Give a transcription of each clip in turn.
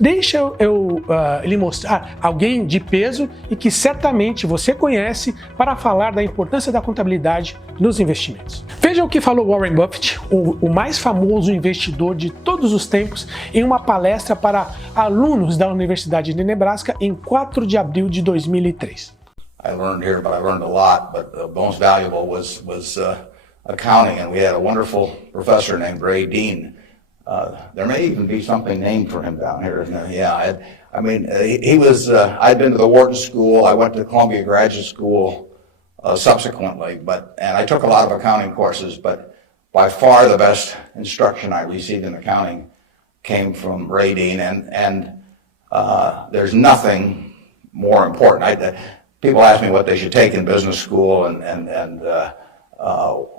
Deixa eu lhe mostrar alguém de peso e que certamente você conhece para falar da importância da contabilidade nos investimentos. Veja o que falou Warren Buffett, o mais famoso investidor de todos os tempos, em uma palestra para alunos da Universidade de Nebraska em 4 de abril de 2003. I learned here, but I learned a lot, but the most valuable was accounting, and we had a wonderful professor named Ray Dean. There may even be something named for him down here, isn't there? Yeah, he was, I'd been to the Wharton School, I went to Columbia Graduate School subsequently, and I took a lot of accounting courses, but by far the best instruction I received in accounting came from Ray Dean, and there's nothing more important. People ask me what they should take in business school,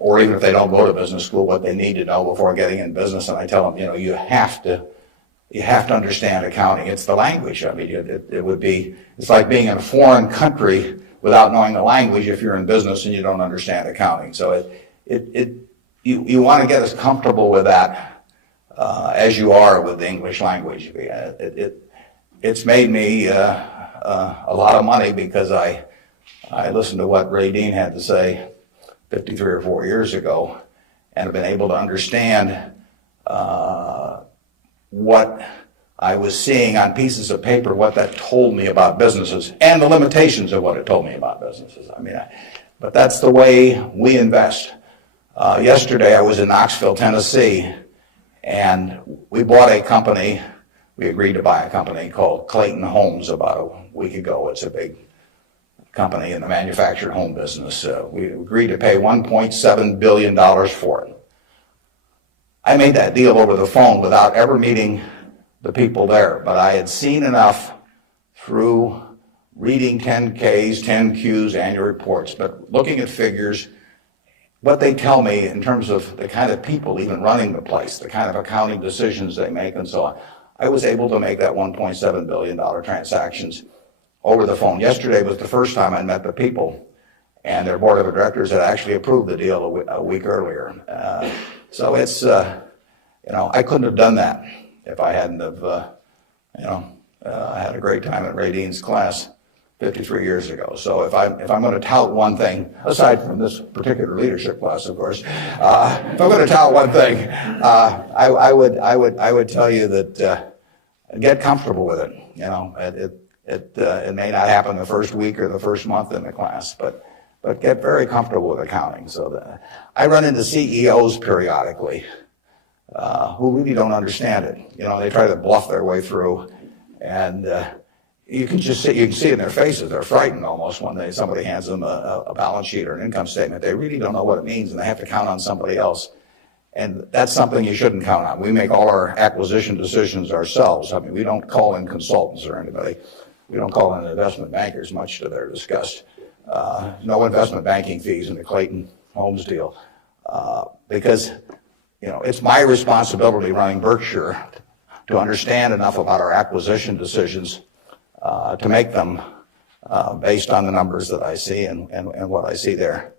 or even if they don't go to business school, what they need to know before getting in business. And I tell them, you have to understand accounting. It's the language. I mean, it's like being in a foreign country without knowing the language if you're in business and you don't understand accounting. So you want to get as comfortable with that as you are with the English language. It's made me a lot of money because I listened to what Ray Dean had to say 53 or 4 years ago, and have been able to understand what I was seeing on pieces of paper, what that told me about businesses, and the limitations of what it told me about businesses. But that's the way we invest. Yesterday I was in Knoxville, Tennessee, and we bought a company. We agreed to buy a company called Clayton Homes about a week ago. It's a big company in the manufactured home business. We agreed to pay $1.7 billion for it. I made that deal over the phone without ever meeting the people there, but I had seen enough through reading 10Ks, 10Qs, annual reports, but looking at figures, what they tell me in terms of the kind of people even running the place, the kind of accounting decisions they make and so on. I was able to make that $1.7 billion transactions over the phone. Yesterday was the first time I met the people, and their board of directors had actually approved the deal a week earlier. So it's, I couldn't have done that if I hadn't have, I had a great time at Ray Dean's class 53 years ago. So if I'm going to tout one thing, aside from this particular leadership class, of course, if I'm going to tout one thing, I would tell you that get comfortable with it. It may not happen the first week or the first month in the class, but get very comfortable with accounting. So I run into CEOs periodically who really don't understand it. They try to bluff their way through, and you can see in their faces, they're frightened almost when somebody hands them a balance sheet or an income statement. They really don't know what it means, and they have to count on somebody else. And that's something you shouldn't count on. We make all our acquisition decisions ourselves. We don't call in consultants or anybody. We don't call in investment bankers, much to their disgust. No investment banking fees in the Clayton Homes deal. Because, it's my responsibility running Berkshire to understand enough about our acquisition decisions to make them based on the numbers that I see and what I see there.